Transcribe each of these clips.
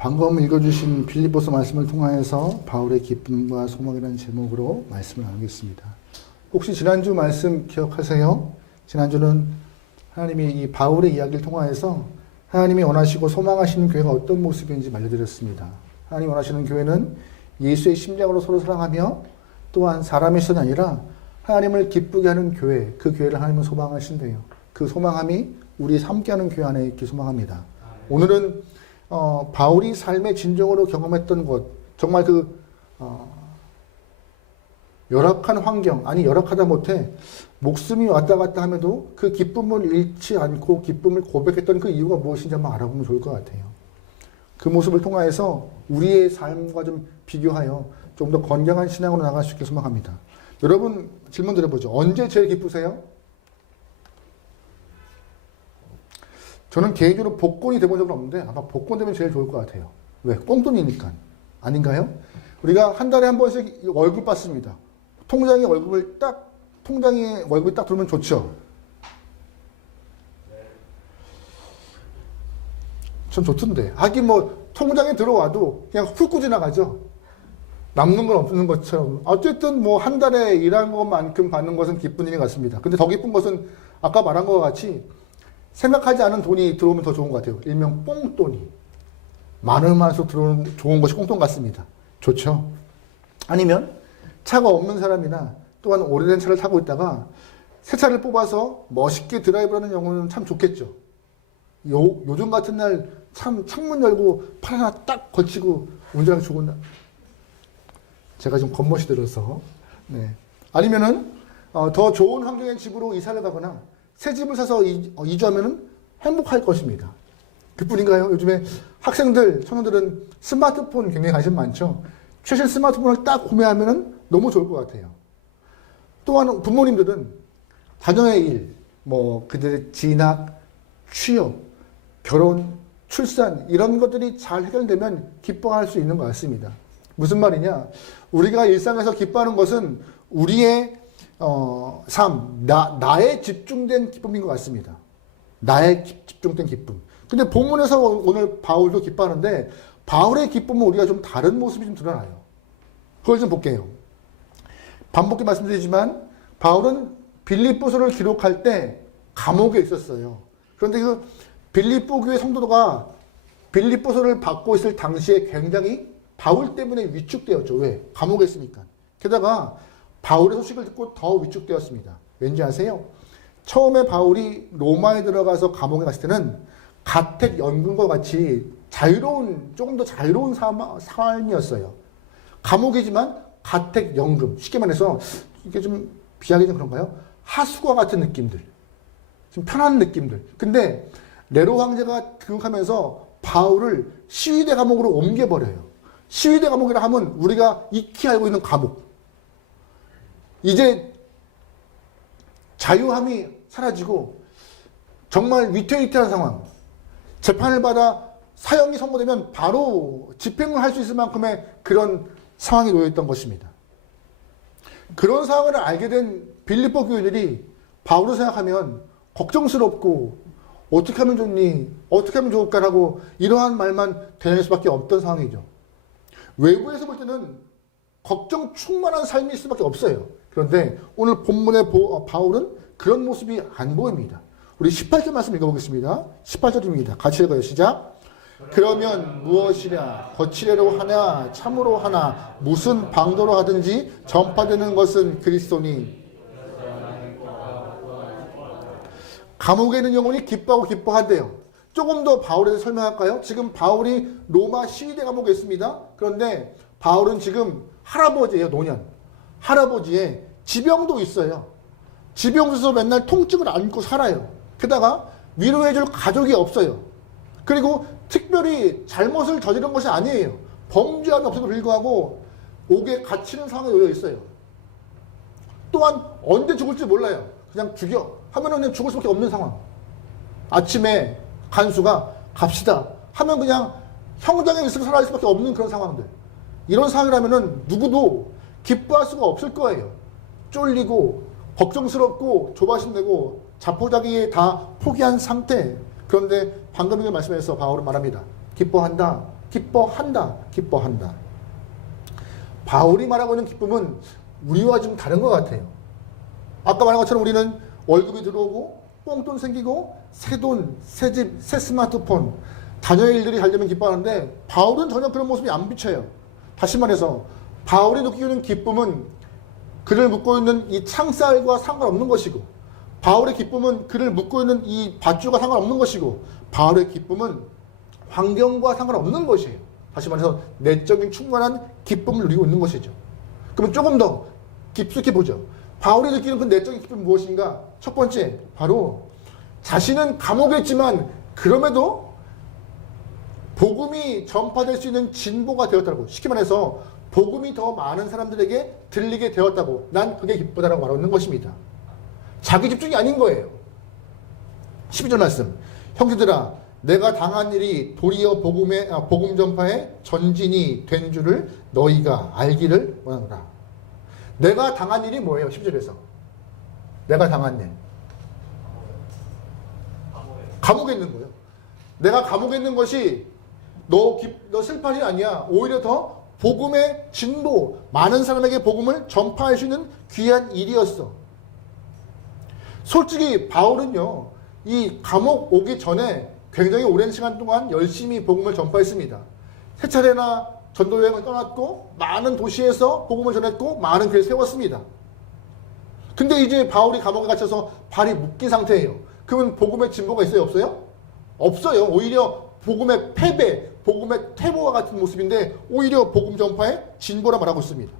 방금 읽어주신 빌립보서 말씀을 통하여서 바울의 기쁨과 소망이라는 제목으로 말씀을 나누겠습니다. 혹시 지난주 말씀 기억하세요? 지난주는 하나님이 이 바울의 이야기를 통하여서 하나님이 원하시고 소망하시는 교회가 어떤 모습인지 알려드렸습니다. 하나님이 원하시는 교회는 예수의 심장으로 서로 사랑하며 또한 사람의 시선이 아니라 하나님을 기쁘게 하는 교회, 그 교회를 하나님은 소망하신대요. 그 소망함이 우리 함께하는 교회 안에 있기 소망합니다. 오늘은 바울이 삶의 진정으로 경험했던 것, 정말 열악한 환경, 아니 열악하다 못해 목숨이 왔다 갔다 함에도 그 기쁨을 잃지 않고 기쁨을 고백했던 그 이유가 무엇인지 한번 알아보면 좋을 것 같아요. 그 모습을 통하여서 우리의 삶과 좀 비교하여 좀 더 건강한 신앙으로 나갈 수 있게 소망합니다. 여러분 질문 드려보죠. 언제 제일 기쁘세요? 저는 개인적으로 복권이 돼본 적은 없는데 아마 복권 되면 제일 좋을 것 같아요. 왜? 꽁돈이니까. 아닌가요? 우리가 한 달에 한 번씩 월급 받습니다. 통장에 월급이 딱 들어오면 좋죠. 전 좋던데. 하긴 뭐 통장에 들어와도 그냥 훑고 지나가죠. 남는 건 없는 것처럼. 어쨌든 뭐 한 달에 일한 것만큼 받는 것은 기쁜 일이 같습니다. 근데 더 기쁜 것은 아까 말한 것과 같이 생각하지 않은 돈이 들어오면 더 좋은 것 같아요. 일명 뽕돈이. 많을만할수록 들어오는 좋은 것이 꽁돈 같습니다. 좋죠. 아니면 차가 없는 사람이나 또한 오래된 차를 타고 있다가 새 차를 뽑아서 멋있게 드라이브하는 경우는 참 좋겠죠. 요즘 같은 날 참 창문 열고 팔 하나 딱 걸치고 운전하기 좋은 날. 제가 좀 겉멋이 들어서. 네. 아니면은 더 좋은 환경의 집으로 이사를 가거나 새 집을 사서 이주하면은 행복할 것입니다. 그뿐인가요? 요즘에 학생들, 청년들은 스마트폰 굉장히 관심 많죠. 최신 스마트폰을 딱 구매하면은 너무 좋을 것 같아요. 또한 부모님들은 자녀의 일, 뭐 그들의 진학, 취업, 결혼, 출산 이런 것들이 잘 해결되면 기뻐할 수 있는 것 같습니다. 무슨 말이냐? 우리가 일상에서 기뻐하는 것은 우리의 삶, 나에 집중된 기쁨인 것 같습니다. 나에 집중된 기쁨. 근데 본문에서 오늘 바울도 기뻐하는데 바울의 기쁨은 우리가 좀 다른 모습이 좀 드러나요. 그걸 좀 볼게요. 반복해 말씀드리지만 바울은 빌립보서를 기록할 때 감옥에 있었어요. 그런데 그 빌립보 교회 성도가 빌립보서를 받고 있을 당시에 굉장히 바울 때문에 위축되었죠. 왜? 감옥에 있으니까. 게다가 바울의 소식을 듣고 더 위축되었습니다. 왠지 아세요? 처음에 바울이 로마에 들어가서 감옥에 갔을 때는 가택연금과 같이 조금 더 자유로운 삶이었어요. 감옥이지만 가택연금. 쉽게 말해서 이게 좀 비하기 좀 그런가요? 하수과 같은 느낌들. 좀 편한 느낌들. 근데 네로 황제가 교육하면서 바울을 시위대 감옥으로 옮겨버려요. 시위대 감옥이라 하면 우리가 익히 알고 있는 감옥. 이제 자유함이 사라지고 정말 위태위태한 상황. 재판을 받아 사형이 선고되면 바로 집행을 할 수 있을 만큼의 그런 상황이 놓여있던 것입니다. 그런 상황을 알게 된 빌립보 교인들이 바울을 생각하면 걱정스럽고 어떻게 하면 좋니? 어떻게 하면 좋을까라고 이러한 말만 대할 수밖에 없던 상황이죠. 외부에서 볼 때는 걱정 충만한 삶일 수밖에 없어요. 그런데 오늘 본문의 바울은 그런 모습이 안 보입니다. 우리 18절 말씀 읽어보겠습니다. 18절입니다. 같이 읽어요. 시작. 그러면 무엇이냐? 거칠애로 하나 참으로 하나 무슨 방도로 하든지 전파되는 것은 그리스도니. 감옥에 있는 영혼이 기뻐하고 기뻐한대요. 조금 더 바울에 대해서 설명할까요? 지금 바울이 로마 시위대 감옥에 있습니다. 그런데 바울은 지금 할아버지예요. 노년. 할아버지에 지병도 있어요. 지병도 있어서 맨날 통증을 안고 살아요. 게다가 위로해줄 가족이 없어요. 그리고 특별히 잘못을 저지른 것이 아니에요. 범죄함이 없어도 불구하고 옥에 갇히는 상황에 놓여 있어요. 또한 언제 죽을지 몰라요. 그냥 하면은 그냥 죽을 수밖에 없는 상황. 아침에 간수가 갑시다 하면 그냥 형장에 있으면 살아갈 수밖에 없는 그런 상황들. 이런 상황이라면은 누구도 기뻐할 수가 없을 거예요. 쫄리고 걱정스럽고 조바심 내고 자포자기에 다 포기한 상태. 그런데 방금 전에 말씀에서 바울은 말합니다. 기뻐한다. 기뻐한다. 기뻐한다. 바울이 말하고 있는 기쁨은 우리와 좀 다른 것 같아요. 아까 말한 것처럼 우리는 월급이 들어오고 뽕돈 생기고 새 돈, 새 집, 새 스마트폰, 자녀의 일들이 잘 되면 기뻐하는데 바울은 전혀 그런 모습이 안 비쳐요. 다시 말해서 바울이 느끼고 있는 기쁨은 그를 묶고 있는 이 창살과 상관없는 것이고, 바울의 기쁨은 그를 묶고 있는 이 밧줄과 상관없는 것이고, 바울의 기쁨은 환경과 상관없는 것이에요. 다시 말해서 내적인 충만한 기쁨을 누리고 있는 것이죠. 그러면 조금 더 깊숙이 보죠. 바울이 느끼는 그 내적인 기쁨은 무엇인가? 첫 번째, 바로 자신은 감옥에 있지만 그럼에도 복음이 전파될 수 있는 진보가 되었다고. 쉽게 말해서 복음이 더 많은 사람들에게 들리게 되었다고. 난 그게 기쁘다라고 말하고 있는 것입니다. 자기 집중이 아닌 거예요. 12절 말씀. 형제들아, 내가 당한 일이 도리어 복음 전파의 전진이 된 줄을 너희가 알기를 원하노라. 내가 당한 일이 뭐예요? 10절에서. 내가 당한 일. 감옥에 있는 거예요. 내가 감옥에 있는 것이 너 슬퍼할 일이 아니야. 오히려 더 복음의 진보, 많은 사람에게 복음을 전파할 수 있는 귀한 일이었어. 솔직히 바울은요, 이 감옥 오기 전에 굉장히 오랜 시간 동안 열심히 복음을 전파했습니다. 세 차례나 전도 여행을 떠났고 많은 도시에서 복음을 전했고 많은 교회를 세웠습니다. 근데 이제 바울이 감옥에 갇혀서 발이 묶인 상태예요. 그러면 복음의 진보가 있어요? 없어요? 없어요. 오히려 복음의 패배, 복음의 퇴보와 같은 모습인데 오히려 복음 전파의 진보라 말하고 있습니다.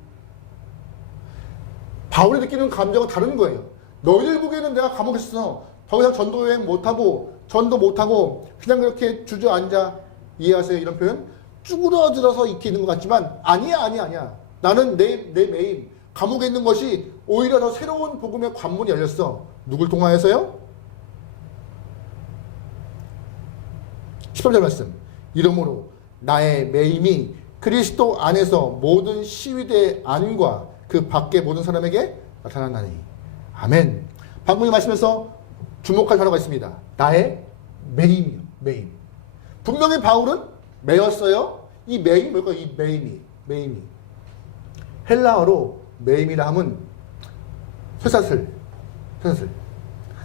바울이 느끼는 감정은 다른 거예요. 너희들 보기에는 내가 감옥에 있어서 더 이상 전도 여행 못하고 전도 못하고 그냥 그렇게 주저앉아, 이해하세요? 이런 표현? 쭈그러들어서 이렇게 있는 것 같지만 아니야. 나는 내 메인 감옥에 있는 것이 오히려 더 새로운 복음의 관문이 열렸어. 누굴 통하여서요? 13절 말씀. 이러므로 나의 매임이 그리스도 안에서 모든 시위대 안과 그 밖의 모든 사람에게 나타나나니. 아멘. 방금 이 말씀에서 주목할 단어가 있습니다. 나의 매임이요. 매임. 분명히 바울은 매였어요. 이 매임이 뭘까요? 이 매임이. 헬라어로 매임이라 함은 쇠사슬.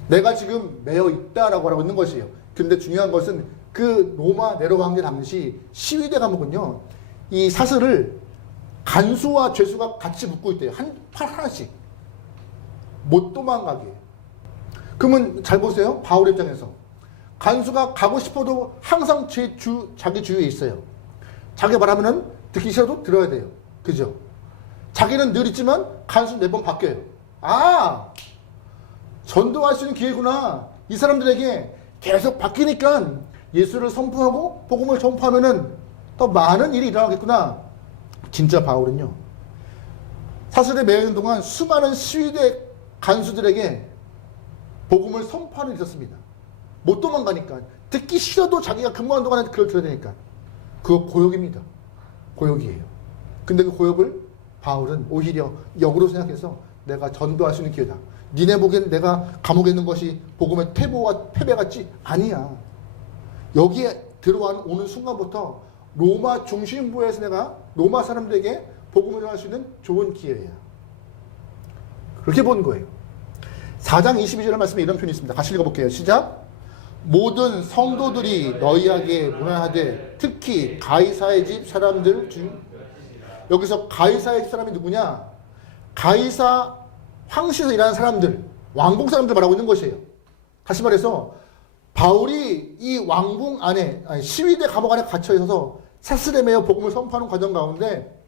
내가 지금 매여 있다라고 하고 있는 것이에요. 근데 중요한 것은 그 로마 네로 황제 당시 시위대 감옥은요, 이 사슬을 간수와 죄수가 같이 묶고 있대요. 팔 하나씩. 못 도망가게. 그러면 잘 보세요. 바울 입장에서. 간수가 가고 싶어도 항상 자기 주위에 있어요. 자기가 말하면은 듣기 싫어도 들어야 돼요. 그죠? 자기는 늘 있지만 간수는 매번 바뀌어요. 아! 전도할 수 있는 기회구나. 이 사람들에게 계속 바뀌니까 예수를 선포하고 복음을 전파하면은 더 많은 일이 일어나겠구나. 진짜 바울은요, 사슬에 매여 있는 동안 수많은 시위대 간수들에게 복음을 선포하는 일이 있었습니다. 못 도망가니까. 듣기 싫어도 자기가 근무하는 동안에 그걸 들어야 되니까. 그거 고역입니다. 고역이에요. 근데 그 고역을 바울은 오히려 역으로 생각해서 내가 전도할 수 있는 기회다. 니네 보기엔 내가 감옥에 있는 것이 복음의 퇴보와 패배 같지? 아니야. 여기에 들어오는 순간부터 로마 중심부에서 내가 로마 사람들에게 복음을 전할 수 있는 좋은 기회야. 그렇게 본 거예요. 4장 22절 말씀에 이런 표현이 있습니다. 같이 읽어볼게요. 시작. 모든 성도들이 너희에게 문안하되 특히 가이사의 집 사람들 중. 여기서 가이사의 집 사람이 누구냐? 가이사 황실에서 일하는 사람들, 왕궁 사람들 말하고 있는 것이에요. 다시 말해서 바울이 이 왕궁 안에, 시위대 감옥 안에 갇혀 있어서 사슬에 매여 복음을 선포하는 과정 가운데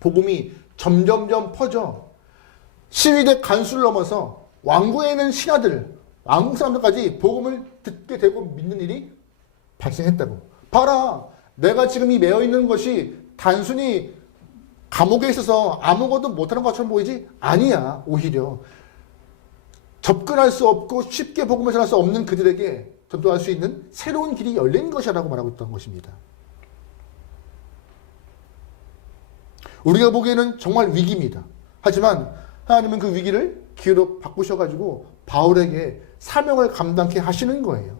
복음이 점점점 퍼져 시위대 간수를 넘어서 왕궁에 있는 신하들, 왕궁 사람들까지 복음을 듣게 되고 믿는 일이 발생했다고. 봐라, 내가 지금 이 매여 있는 것이 단순히 감옥에 있어서 아무것도 못하는 것처럼 보이지? 아니야. 오히려 접근할 수 없고 쉽게 복음을 전할 수 없는 그들에게 전도할 수 있는 새로운 길이 열린 것이라고 말하고 있던 것입니다. 우리가 보기에는 정말 위기입니다. 하지만 하나님은 그 위기를 기회로 바꾸셔가지고 바울에게 사명을 감당케 하시는 거예요.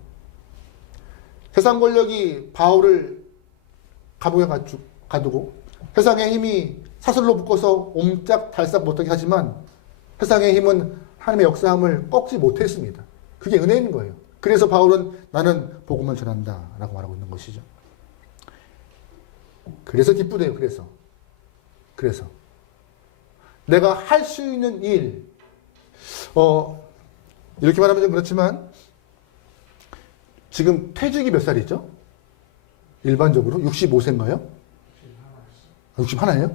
세상 권력이 바울을 감옥에 가두고 세상의 힘이 사슬로 묶어서 옴짝달싹 못하게 하지만 세상의 힘은 하나님의 역사함을 꺾지 못했습니다. 그게 은혜인 거예요. 그래서 바울은 나는 복음을 전한다 라고 말하고 있는 것이죠. 그래서 기쁘대요. 그래서 내가 할 수 있는 일, 이렇게 말하면 좀 그렇지만 지금 퇴직이 몇 살이죠? 일반적으로 65세인가요? 61예요?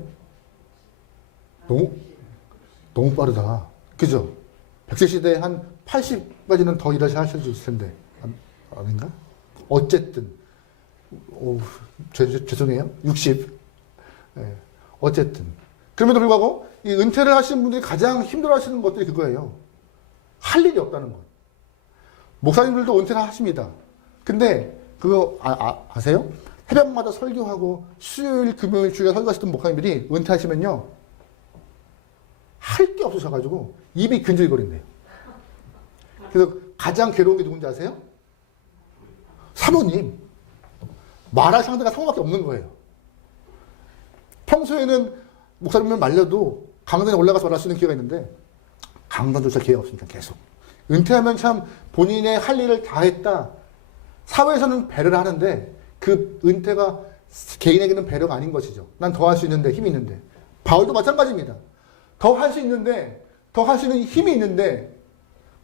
너무 빠르다. 그죠? 100세 시대에 한 80까지는 더 일하셔야 하실 수 있을 텐데. 아닌가? 어쨌든. 죄송해요. 60. 네. 어쨌든. 그럼에도 불구하고 이 은퇴를 하시는 분들이 가장 힘들어 하시는 것들이 그거예요. 할 일이 없다는 것. 목사님들도 은퇴를 하십니다. 근데 그거 아세요? 새벽마다 설교하고 수요일, 금요일, 주일에 설교하시던 목사님들이 은퇴하시면요. 할 게 없으셔가지고 입이 근질거린대요. 그래서 가장 괴로운 게 누군지 아세요? 사모님. 말할 상대가 사모밖에 없는 거예요. 평소에는 목사님을 말려도 강단에 올라가서 말할 수 있는 기회가 있는데 강단조차 기회가 없으니까 계속. 은퇴하면 참 본인의 할 일을 다 했다. 사회에서는 배려를 하는데 그 은퇴가 개인에게는 배려가 아닌 것이죠. 난 더 할 수 있는데 힘이 있는데. 바울도 마찬가지입니다. 더 할 수 있는데 더 할 수 있는 힘이 있는데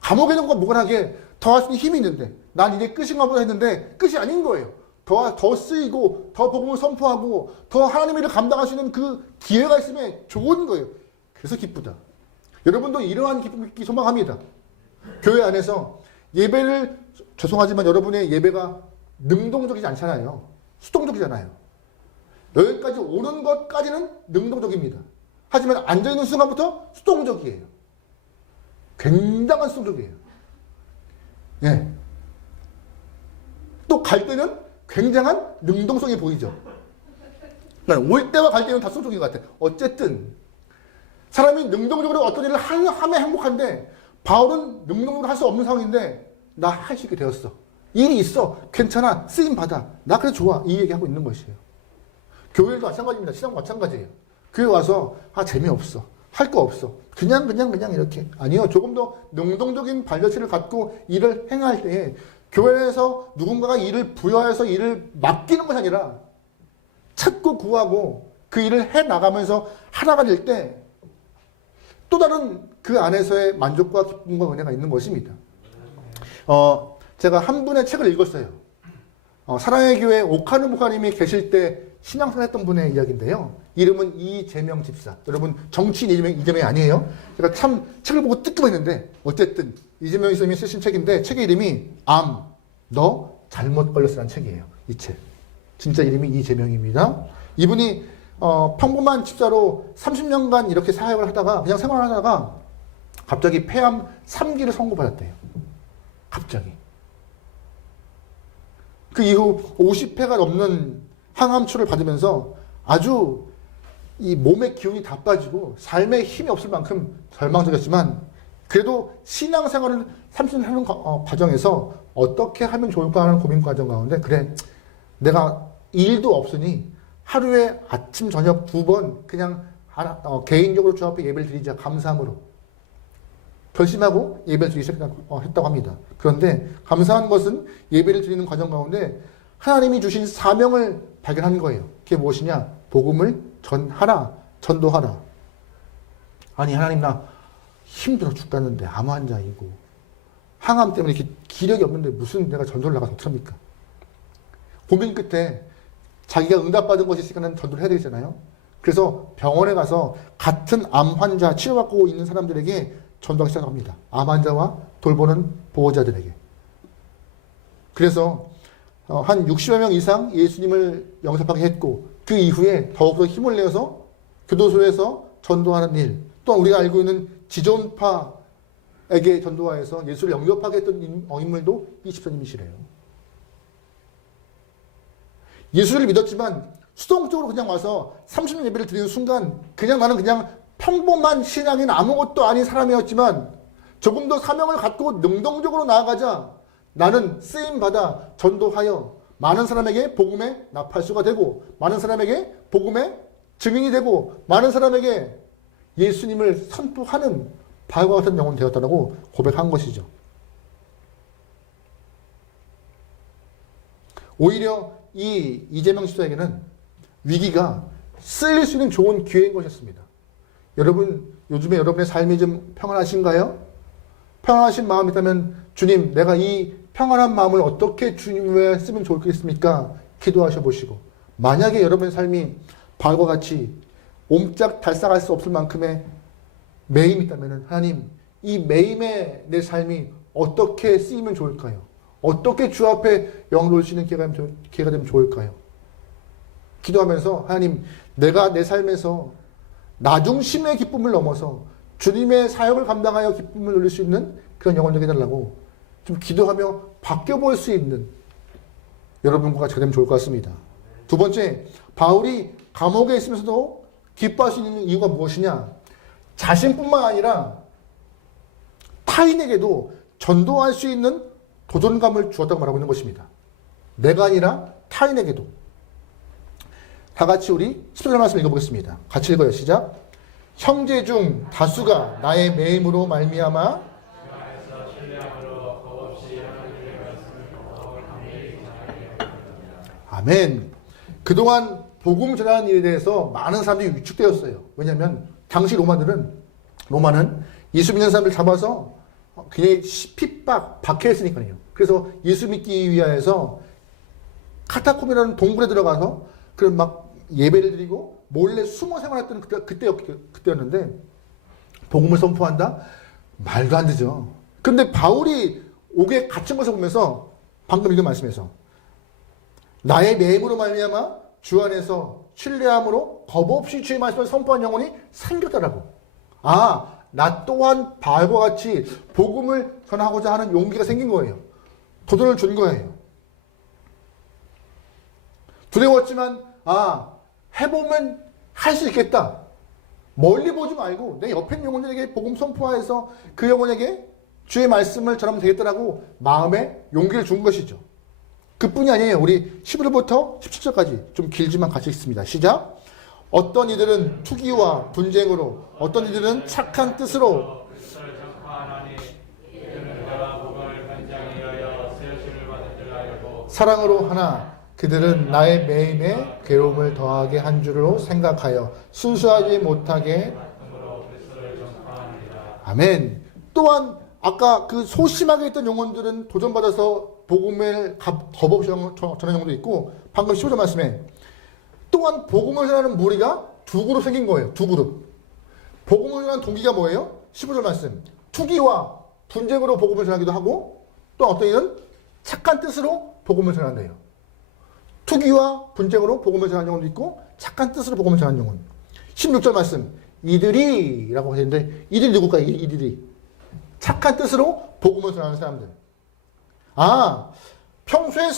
감옥에 있는 것과 무관하게 더 할 수 있는 힘이 있는데 난 이제 끝인가 보다 했는데 끝이 아닌 거예요. 더 쓰이고 더 복음을 선포하고 더 하나님의 일을 감당할 수 있는 그 기회가 있으면 좋은 거예요. 그래서 기쁘다. 여러분도 이러한 기쁨 있기 소망합니다. 교회 안에서 예배를 죄송하지만 여러분의 예배가 능동적이지 않잖아요. 수동적이잖아요. 여기까지 오는 것까지는 능동적입니다. 하지만 앉아있는 순간부터 수동적이에요. 굉장한 수동적이에요. 예. 또 갈 때는 굉장한 능동성이 보이죠. 그러니까 올 때와 갈 때는 다 수동적인 것 같아요. 어쨌든 사람이 능동적으로 어떤 일을 하면 행복한데 바울은 능동적으로 할 수 없는 상황인데 나 할 수 있게 되었어. 일이 있어. 괜찮아. 쓰임 받아. 나 그래 좋아. 이 얘기하고 있는 것이에요. 교회도 마찬가지입니다. 신앙도 마찬가지예요. 교회 와서 재미없어. 할 거 없어. 그냥 이렇게. 아니요. 조금 더 능동적인 발자취를 갖고 일을 행할 때에 교회에서 누군가가 일을 부여해서 일을 맡기는 것이 아니라 찾고 구하고 그 일을 해나가면서 하나가 될 때 또 다른 그 안에서의 만족과 기쁨과 은혜가 있는 것입니다. 제가 한 분의 책을 읽었어요. 사랑의 교회 오카누 목사님이 계실 때 신앙생활 했던 분의 이야기인데요. 이름은 이재명 집사. 여러분 정치인 이재명이 아니에요. 제가 참 책을 보고 뜨끔했는데 어쨌든 이재명 선생님이 쓰신 책인데 책의 이름이 너 잘못 걸렸어라는 책이에요. 이 책. 진짜 이름이 이재명입니다. 이분이 평범한 집사로 30년간 이렇게 사역을 하다가 그냥 생활을 하다가 갑자기 폐암 3기를 선고받았대요. 갑자기. 그 이후 50회가 넘는 항암초를 받으면서 아주 이 몸의 기운이 다 빠지고 삶에 힘이 없을 만큼 절망적이었지만 그래도 신앙생활을 30년 하는 과정에서 어떻게 하면 좋을까 하는 고민 과정 가운데 그래 내가 일도 없으니 하루에 아침 저녁 2번 그냥 개인적으로 주 앞에 예배를 드리자 감사함으로 결심하고 예배를 드리기 시작했다고 합니다. 그런데 감사한 것은 예배를 드리는 과정 가운데 하나님이 주신 사명을 발견한 거예요. 그게 무엇이냐? 복음을 전도하라. 아니 하나님 나 힘들어 죽겠는데 암 환자이고 항암 때문에 기력이 없는데 무슨 내가 전도를 나가서 어떡합니까? 고민 끝에 자기가 응답받은 것이 있으니까 전도를 해야 되잖아요. 그래서 병원에 가서 같은 암 환자 치료받고 있는 사람들에게 전도하기 시작합니다. 암 환자와 돌보는 보호자들에게. 그래서 한 60여 명 이상 예수님을 영접하게 했고 그 이후에 더욱더 힘을 내어서 교도소에서 전도하는 일, 또한 우리가 알고 있는 지존파에게 전도하여서 예수를 영접하게 했던 인물도 이 집사님이시래요. 예수를 믿었지만 수동적으로 그냥 와서 30년 예배를 드리는 순간 나는 그냥 평범한 신앙인 아무것도 아닌 사람이었지만 조금 더 사명을 갖고 능동적으로 나아가자 나는 쓰임받아 전도하여 많은 사람에게 복음의 나팔수가 되고 많은 사람에게 복음의 증인이 되고 많은 사람에게 예수님을 선포하는 바울과 같은 영혼이 되었다고 고백한 것이죠. 오히려 이 이재명 지사에게는 위기가 쓰일 수 있는 좋은 기회인 것이었습니다. 여러분, 요즘에 여러분의 삶이 좀 평안하신가요? 평안하신 마음이 있다면 주님, 내가 이 평안한 마음을 어떻게 주님에 쓰면 좋겠습니까? 기도하셔 보시고, 만약에 여러분의 삶이 바울과 같이 옴짝달싹할 수 없을 만큼의 매임이 있다면 하나님, 이 매임의 내 삶이 어떻게 쓰이면 좋을까요? 어떻게 주 앞에 영을 올 수 있는 기회가 되면 좋을까요? 기도하면서 하나님, 내가 내 삶에서 나 중심의 기쁨을 넘어서 주님의 사역을 감당하여 기쁨을 누릴 수 있는 그런 영혼이 되게 해달라고 좀 기도하며 바뀌어볼 수 있는 여러분과 같이 되면 좋을 것 같습니다. 두 번째, 바울이 감옥에 있으면서도 기뻐할 수 있는 이유가 무엇이냐? 자신뿐만 아니라 타인에게도 전도할 수 있는 도전감을 주었다고 말하고 있는 것입니다. 내가 아니라 타인에게도. 다 같이 우리 10절 말씀 읽어보겠습니다. 같이 읽어요. 시작. 형제 중 다수가 나의 매임으로 말미암아 아멘. 그동안 복음 전하는 일에 대해서 많은 사람들이 위축되었어요. 왜냐하면 당시 로마는 예수 믿는 사람들 잡아서 그냥 핍박, 박해했으니까요. 그래서 예수 믿기 위하여서 카타콤이라는 동굴에 들어가서 그런 막 예배를 드리고 몰래 숨어 생활했던 그때였는데 복음을 선포한다? 말도 안 되죠. 그런데 바울이 옥에 갇힌 것을 보면서 방금 읽은 말씀에서 나의 매임으로 말미암아 주 안에서 신뢰함으로 겁없이 주의 말씀을 선포한 영혼이 생겼다라고. 아, 나 또한 바울과 같이 복음을 전하고자 하는 용기가 생긴 거예요. 도전을 준 거예요. 두려웠지만 해보면 할 수 있겠다. 멀리 보지 말고 내 옆에 있는 영혼들에게 복음 선포하여서 그 영혼에게 주의 말씀을 전하면 되겠다라고 마음에 용기를 준 것이죠. 그뿐이 아니에요. 우리 11절부터 17절까지 좀 길지만 같이 읽습니다. 시작. 어떤 이들은 투기와 분쟁으로, 어떤 이들은 착한 뜻으로, 사랑으로 하나 그들은 나의 매임에 괴로움을 더하게 한 줄로 생각하여 순수하지 못하게. 아멘. 또한 아까 그 소심하게 있던 영혼들은 도전받아서 복음을 겁없이 전하는 영혼도 있고, 방금 15절 말씀에 또한 복음을 전하는 무리가 두 그룹 생긴 거예요. 두 그룹. 복음을 전하는 동기가 뭐예요? 15절 말씀. 투기와 분쟁으로 복음을 전하기도 하고, 또 어떤 이는 착한 뜻으로 복음을 전한대요. 투기와 분쟁으로 복음을 전하는 영혼도 있고, 착한 뜻으로 복음을 전하는 영혼. 16절 말씀. 이들이 라고 하는데, 이들이 누굴까요? 이들이. 착한 뜻으로 복음을 전하는 사람들. 평소에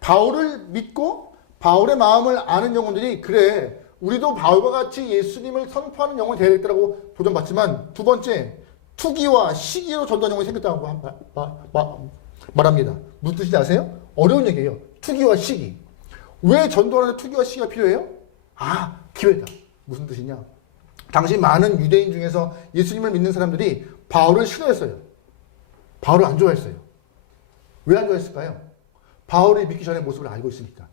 바울을 믿고 바울의 마음을 아는 영혼들이 그래, 우리도 바울과 같이 예수님을 선포하는 영혼이 되어야겠다고 도전받지만, 두 번째, 투기와 시기로 전도하는 영혼이 생겼다고 말합니다. 무슨 뜻인지 아세요? 어려운 얘기예요. 투기와 시기. 왜 전도하는데 투기와 시기가 필요해요? 기회다. 무슨 뜻이냐? 당시 많은 유대인 중에서 예수님을 믿는 사람들이 바울을 싫어했어요. 바울을 안 좋아했어요. 왜 안 좋아했을까요? 바울이 믿기 전에 모습을 알고 있으니까.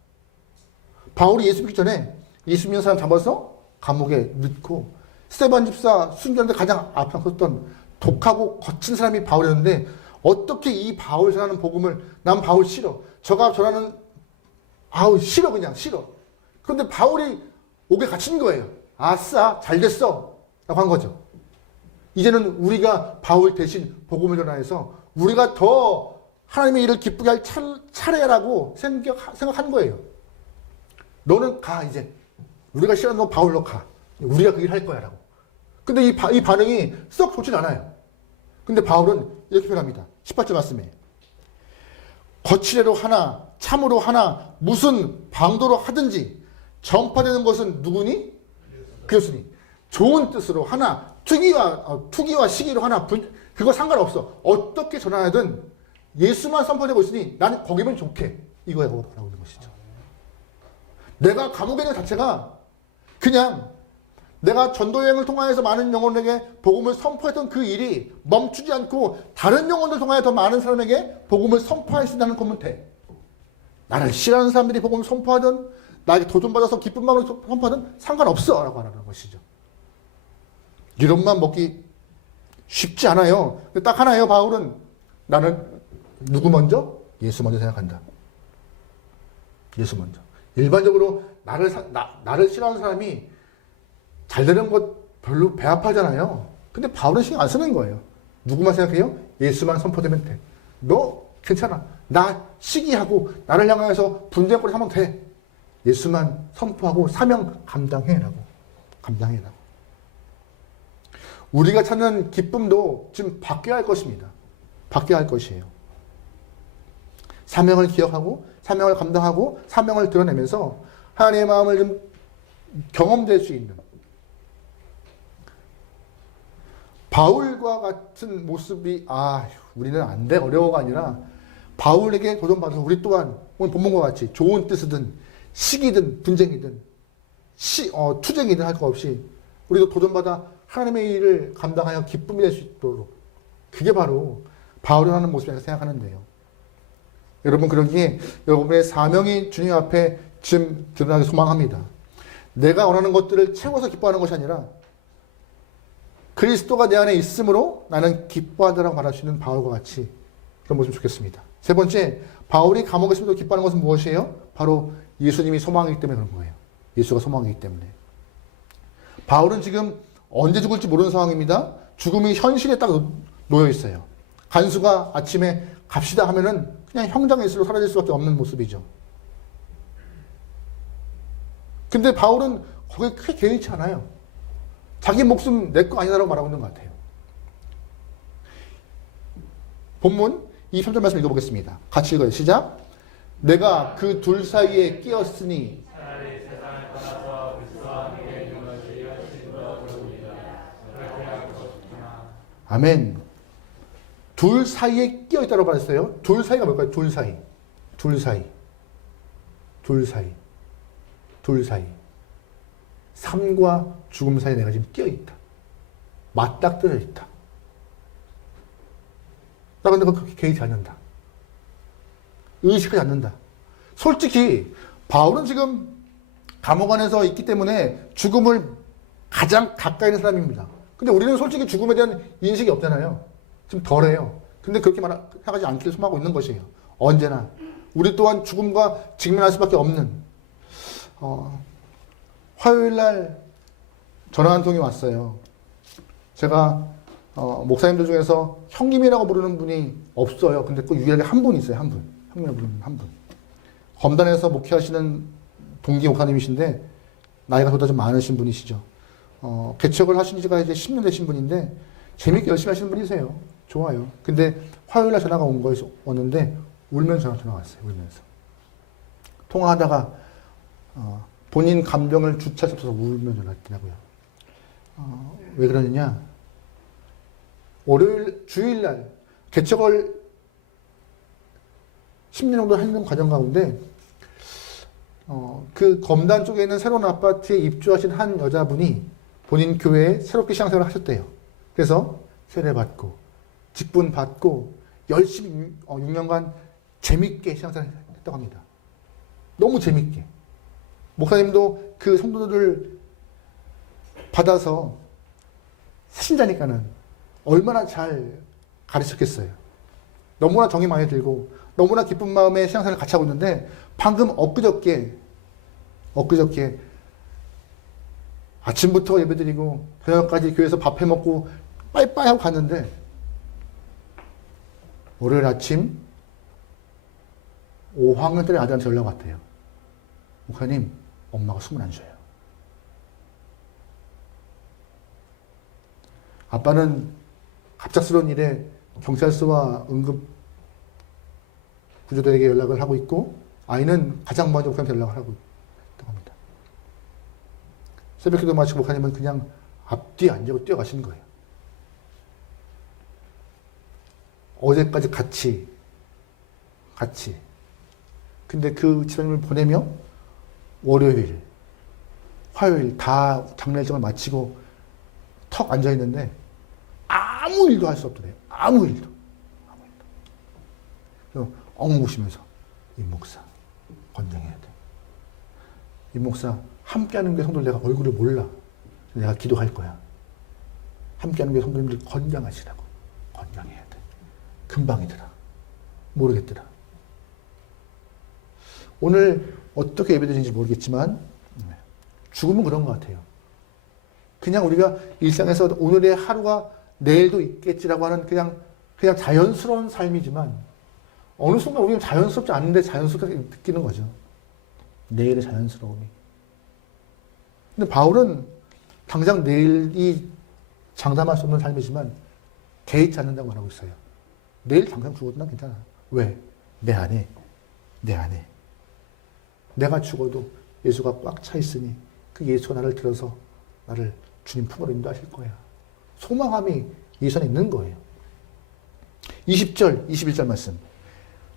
바울이 예수 믿기 전에 예수 믿는 사람 잡아서 감옥에 넣고, 스데반 집사 순교하는데 가장 앞장섰던 독하고 거친 사람이 바울이었는데, 어떻게 이 바울 전하는 복음을, 난 바울 싫어, 저가 전하는 싫어, 그냥 싫어. 그런데 바울이 옥에 갇힌 거예요. 아싸, 잘 됐어 라고 한 거죠. 이제는 우리가 바울 대신 복음을 전하여서 우리가 더 하나님의 일을 기쁘게 할 차례라고 생각하는 거예요. 너는 가, 이제. 우리가 싫어하는 너 바울로 가. 우리가 그 일 할 거야 라고. 근데 이 반응이 썩 좋진 않아요. 근데 바울은 이렇게 표현합니다. 18절 말씀에. 거칠애로 하나, 참으로 하나, 무슨 방도로 하든지 전파되는 것은 누구니? 그리스도니. 좋은 뜻으로 하나, 투기와 시기로 하나, 그거 상관없어. 어떻게 전하든 예수만 선포되고 있으니 나는 거기면 좋게. 이거라고 말하고 있는 것이죠. 내가 감옥에 있는 자체가 그냥 내가 전도여행을 통하여서 많은 영혼에게 복음을 선포했던 그 일이 멈추지 않고 다른 영혼을 통하여 더 많은 사람에게 복음을 선포할 수 있다는 것만 돼. 나를 싫어하는 사람들이 복음을 선포하든 나에게 도전받아서 기쁜 마음을 선포하든 상관없어 라고 하는 것이죠. 이론만 먹기 쉽지 않아요. 딱 하나예요. 바울은 나는 누구 먼저? 예수 먼저 생각한다. 예수 먼저. 일반적으로 나를 싫어하는 사람이 잘 되는 것 별로 배 아파하잖아요. 근데 바울은 신경 안 쓰는 거예요. 누구만 생각해요? 예수만 선포되면 돼. 너 괜찮아. 나 시기하고 나를 향해서 분쟁거리 하면 돼. 예수만 선포하고 사명 감당해라고. 감당해라고. 우리가 찾는 기쁨도 지금 바뀌어야 할 것입니다. 바뀌어야 할 것이에요. 사명을 기억하고 사명을 감당하고 사명을 드러내면서 하나님의 마음을 좀 경험될 수 있는 바울과 같은 모습이 우리는 안 돼 어려워가 아니라 바울에게 도전받아서 우리 또한 오늘 본문과 같이 좋은 뜻이든 시기든 분쟁이든 투쟁이든 할 것 없이 우리도 도전받아 하나님의 일을 감당하여 기쁨이 될 수 있도록 그게 바로 바울이 하는 모습이라고 생각하는데요. 여러분 그러기에 여러분의 사명이 주님 앞에 지금 드러나기 소망합니다. 내가 원하는 것들을 채워서 기뻐하는 것이 아니라 그리스도가 내 안에 있으므로 나는 기뻐하더라고 말할 수 있는 바울과 같이 그런 모습이 좋겠습니다. 세 번째, 바울이 감옥에 있으면서 기뻐하는 것은 무엇이에요? 바로 예수님이 소망이기 때문에 그런 거예요. 예수가 소망이기 때문에. 바울은 지금 언제 죽을지 모르는 상황입니다. 죽음이 현실에 딱 놓여 있어요. 간수가 아침에 갑시다 하면은 그냥 형장의 일로 사라질 수밖에 없는 모습이죠. 근데 바울은 거기에 크게 개의치 않아요. 자기 목숨 내 거 아니다라고 말하고 있는 것 같아요. 본문 23절 말씀 읽어보겠습니다. 같이 읽어요. 시작. 내가 그 둘 사이에 끼었으니 아멘. 둘 사이에 끼어있다고 말했어요. 둘 사이가 뭘까요? 둘 사이. 둘 사이. 둘 사이. 둘 사이. 삶과 죽음 사이에 내가 지금 끼어있다. 맞닥뜨려 있다. 나 근데 그렇게 개의치 않는다. 의식하지 않는다. 솔직히 바울은 지금 감옥 안에서 있기 때문에 죽음을 가장 가까이 있는 사람입니다. 근데 우리는 솔직히 죽음에 대한 인식이 없잖아요. 좀 덜해요. 근데 그렇게 생각하지 않기를 소망하고 있는 것이에요. 언제나. 우리 또한 죽음과 직면할 수밖에 없는 화요일날 전화 한 통이 왔어요. 제가 목사님들 중에서 형님이라고 부르는 분이 없어요. 근데 꼭 유일하게 한 분 있어요. 한 분. 형님이라고 부르는 한 분. 검단에서 목회하시는 동기 목사님이신데 나이가 보다 좀 많으신 분이시죠. 개척을 하신 지가 이제 10년 되신 분인데 재밌게 열심히 하시는 분이세요. 좋아요. 근데 화요일날 전화가 왔는데 울면서 전화가 왔어요. 울면서. 통화하다가 본인 감정을 주체할 수 없어서 울면서 전화했더라고요. 왜 그러느냐. 주일날 개척을 10년 정도 하는 과정 가운데 그 검단 쪽에 있는 새로운 아파트에 입주하신 한 여자분이 본인 교회에 새롭게 신앙생활을 하셨대요. 그래서 세례받고 직분 받고 열심히 6년간 재밌게 신앙생활을 했다고 합니다. 너무 재밌게. 목사님도 그 성도들을 받아서 신자니까는 얼마나 잘 가르쳤겠어요. 너무나 정이 많이 들고 너무나 기쁜 마음에 신앙생활을 같이 하고 있는데 방금 엊그저께 아침부터 예배드리고 저녁까지 교회에서 밥 해먹고 빠이빠이 하고 갔는데 월요일 아침 5학년 때의 아들한테 연락 왔대요. 목사님, 엄마가 숨을 안 쉬어요. 아빠는 갑작스러운 일에 경찰서와 응급 구조대에게 연락을 하고 있고 아이는 가장 먼저 목사님한테 연락을 하고 있다고 합니다. 새벽기도 마치고 목사님은 그냥 앞뒤 안 재고 뛰어가시는 거예요. 어제까지 같이 근데 그 집사님을 보내며 월요일, 화요일 다 장례 일정을 마치고 턱 앉아있는데 아무 일도 할 수 없더래요. 아무 일도. 그래서 엉 우시면서 임 목사 권장해야 돼. 임 목사 함께하는 게 성도들 내가 얼굴을 몰라. 내가 기도할 거야. 함께하는 게 성도님들 권장하시라고. 권장해야 돼. 금방이더라. 모르겠더라. 오늘 어떻게 예배드리는지 모르겠지만 죽음은 그런 것 같아요. 그냥 우리가 일상에서 오늘의 하루가 내일도 있겠지라고 하는 그냥 자연스러운 삶이지만 어느 순간 우리는 자연스럽지 않은데 자연스럽게 느끼는 거죠. 내일의 자연스러움이. 근데 바울은 당장 내일이 장담할 수 없는 삶이지만 개의치 않는다고 말하고 있어요. 내일 당장 죽어도 난 괜찮아. 왜? 내 안에. 내가 죽어도 예수가 꽉 차 있으니 그 예수가 나를 들어서 나를 주님 품으로 인도하실 거야. 소망함이 예수 안에 있는 거예요. 20절, 21절 말씀.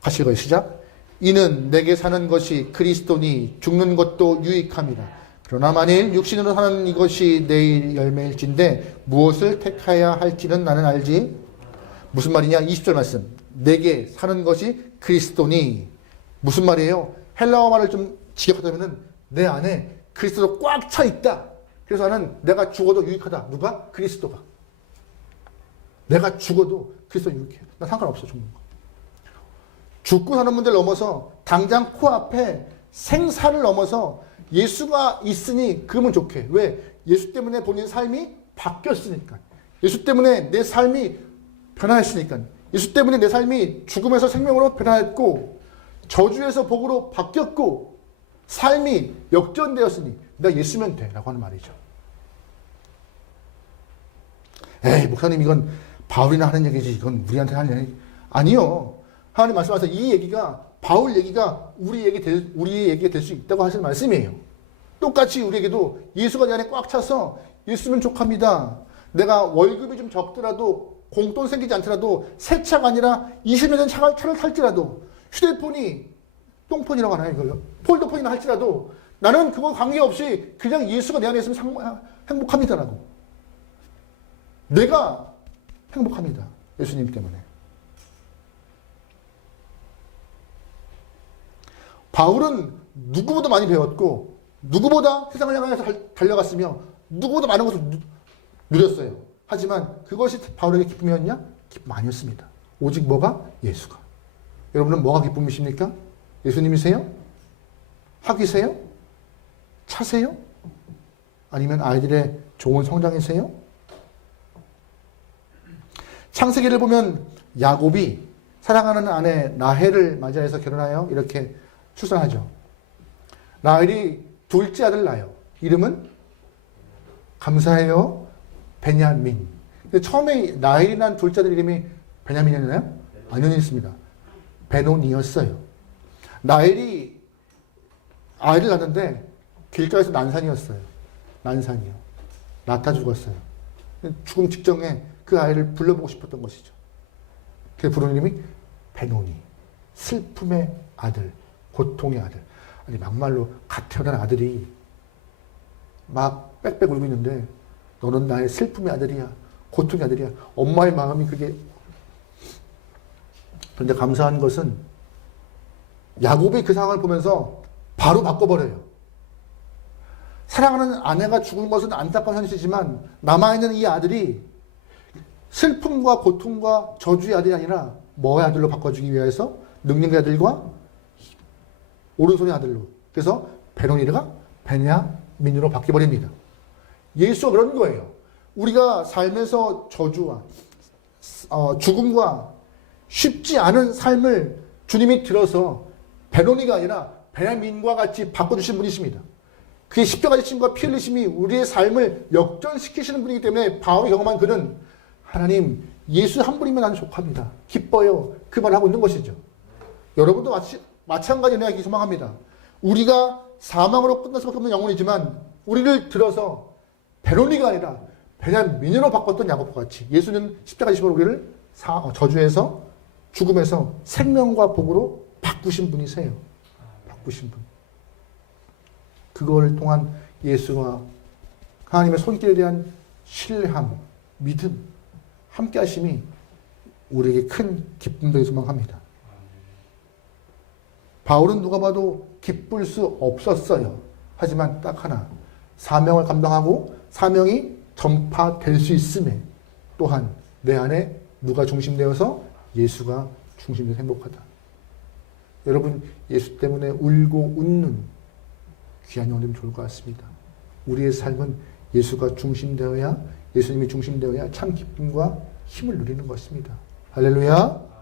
같이 읽어요. 시작. 이는 내게 사는 것이 그리스도니 죽는 것도 유익함이라. 그러나 만일 육신으로 사는 이것이 내일 열매일진데 무엇을 택하여야 할지는 나는 알지. 무슨 말이냐? 20절 말씀. 내게 사는 것이 그리스도니. 무슨 말이에요? 헬라어 말을 좀 직역하자면은 내 안에 그리스도로 꽉 차 있다. 그래서 나는 내가 죽어도 유익하다. 누가? 그리스도가. 내가 죽어도 그리스도 유익해. 나 상관없어 죽는 거. 죽고 사는 분들 넘어서 당장 코앞에 생사를 넘어서 예수가 있으니 그러면 좋게. 왜? 예수 때문에 본인 삶이 바뀌었으니까. 예수 때문에 내 삶이 변화했으니까. 예수 때문에 내 삶이 죽음에서 생명으로 변화했고 저주에서 복으로 바뀌었고 삶이 역전되었으니 내가 예수면 돼 라고 하는 말이죠. 에이 목사님 이건 바울이나 하는 얘기지 이건 우리한테 하는 얘기 아니요. 하나님 말씀하셔서 이 얘기가 바울 얘기가 우리의 얘기가 될 수 있다고 하시는 말씀이에요. 똑같이 우리에게도 예수가 내 안에 꽉 차서 예수면 족합니다. 내가 월급이 좀 적더라도 공돈 생기지 않더라도 새 차가 아니라 20년 된 차를 탈지라도 휴대폰이 똥폰이라고 하나요 이걸요? 폴더폰이나 할지라도 나는 그거 관계없이 그냥 예수가 내 안에 있으면 행복합니다라고. 내가 행복합니다. 예수님 때문에. 바울은 누구보다 많이 배웠고 누구보다 세상을 향해서 달려갔으며 누구보다 많은 것을 누렸어요. 하지만 그것이 바울에게 기쁨이었냐? 기쁨 아니었습니다. 오직 뭐가? 예수가. 여러분은 뭐가 기쁨이십니까? 예수님이세요? 학위세요? 차세요? 아니면 아이들의 좋은 성장이세요? 창세기를 보면 야곱이 사랑하는 아내 라헬을 맞이해서 결혼하여 이렇게 출산하죠. 라헬이 둘째 아들 낳아요. 이름은 감사해요. 베냐민. 근데 처음에 라헬이 난 둘째 아들 이름이 베냐민이었나요? 아니었습니다. 베노니였어요. 라헬이 아이를 낳았는데 길가에서 난산이었어요. 난산이요. 낳다 죽었어요. 죽음 직전에 그 아이를 불러보고 싶었던 것이죠. 그 부르는 이름이 베노니. 슬픔의 아들, 고통의 아들. 아니 막말로 갓 태어난 아들이 막 빽빽 울고 있는데 너는 나의 슬픔의 아들이야. 고통의 아들이야. 엄마의 마음이 그게. 그런데 감사한 것은 야곱이 그 상황을 보면서 바로 바꿔버려요. 사랑하는 아내가 죽은 것은 안타까운 현실이지만 남아있는 이 아들이 슬픔과 고통과 저주의 아들이 아니라 뭐의 아들로 바꿔주기 위해서 능력의 아들과 오른손의 아들로. 그래서 베노니가 베냐민으로 바뀌어버립니다. 예수가 그런 거예요. 우리가 삶에서 저주와 죽음과 쉽지 않은 삶을 주님이 들어서 베노니가 아니라 베냐민과 같이 바꿔주신 분이십니다. 그게 십자가 지심과 피 흘리심이 우리의 삶을 역전시키시는 분이기 때문에 바울이 경험한 그는 하나님 예수 한 분이면 나는 족합니다. 기뻐요. 그 말을 하고 있는 것이죠. 여러분도 마찬가지 내가 소망합니다. 우리가 사망으로 끝날 수밖에 없는 영혼이지만 우리를 들어서 베로니가 아니라 베냐민으로 바꿨던 야곱과 같이 예수는 십자가 지심으로 우리를 저주에서 죽음에서 생명과 복으로 바꾸신 분이세요. 기쁘신 분. 그걸 통한 예수와 하나님의 손길에 대한 신뢰함, 믿음, 함께 하심이 우리에게 큰 기쁨도 소망합니다. 바울은 누가 봐도 기쁠 수 없었어요. 하지만 딱 하나, 사명을 감당하고 사명이 전파될 수 있음에 또한 내 안에 누가 중심되어서 예수가 중심되어 행복하다. 여러분, 예수 때문에 울고 웃는 귀한 영혼이면 좋을 것 같습니다. 우리의 삶은 예수가 중심되어야, 예수님이 중심되어야 참 기쁨과 힘을 누리는 것입니다. 할렐루야.